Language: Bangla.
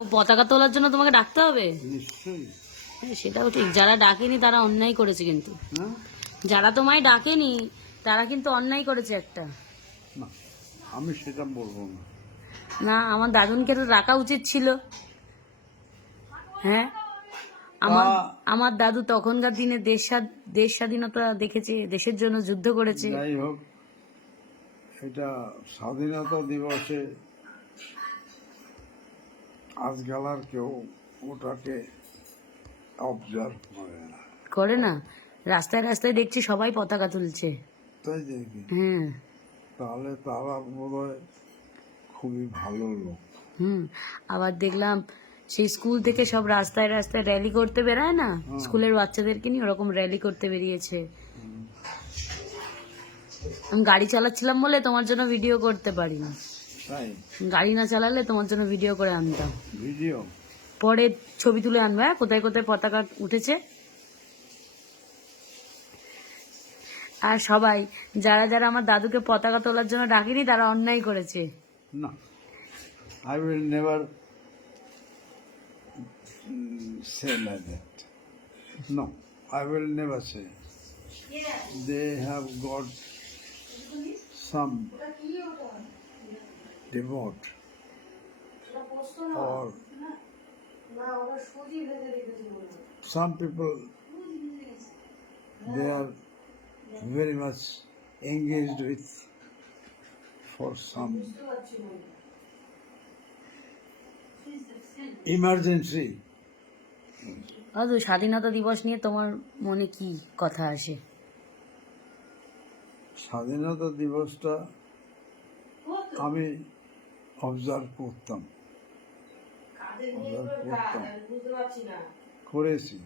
পতাকা তোলার জন্য তোমাকে ডাকতে হবে? নিশ্চয়ই। হ্যাঁ, সেটাও ঠিক। যারা ডাকেনি তারা অন্যায় করেছে, কিন্তু হ্যাঁ, যারা তোমায় ডাকেনি তারা কিন্তু অন্যায় করেছে একটা। না আমি সেটা বলবো না। না, আমার দাদুনকে তো ডাকা উচিত ছিল। হ্যাঁ, আমার আমার দাদু তখনকার দিনে দেশ স্বাধীনতা দেখেছে, দেশের জন্য যুদ্ধ করেছে। যাই হোক, এটা স্বাধীনতা দিবসে আজকাল আর কেউ ওটাকে অবজার্ভ করে না। করে না, রাস্তায় রাস্তায় দেখছি সবাই পতাকা তুলছে। তাই দেখি, হ্যাঁ। তাহলে তারা বোধহয় খুবই ভালো লোক। আবার দেখলাম সেই স্কুল থেকে সব রাস্তায় রাস্তায় র্যালি করতে বেরায় না, স্কুলের বাচ্চাদেরকে নিয়ে ওরকম র্যালি করতে বেরিয়েছে। আমি গাড়ি চালাচ্ছিলাম বলে তোমার জন্য ভিডিও করতে পারিনি। তাই গাড়ি না চালালে তোমার জন্য ভিডিও করে আনতাম। ভিডিও পরে ছবি তুলে আনবে, হ্যাঁ, কোথায় কোথায় পতাকা উঠেছে। আর সবাই যারা যারা আমার দাদুকে পতাকা তোলার জন্য ডাকেনি তারা অন্যায় করেছে। না, I will never say like that. No, I will never say. They have got some devote or some people, they are very much engaged with for some emergency. দাদু, স্বাধীনতা দিবস নিয়ে তোমার মনে কি কথা আসে? স্বাধীনতা দিবসটা আমি অবজার্ভ করতাম, করেছি।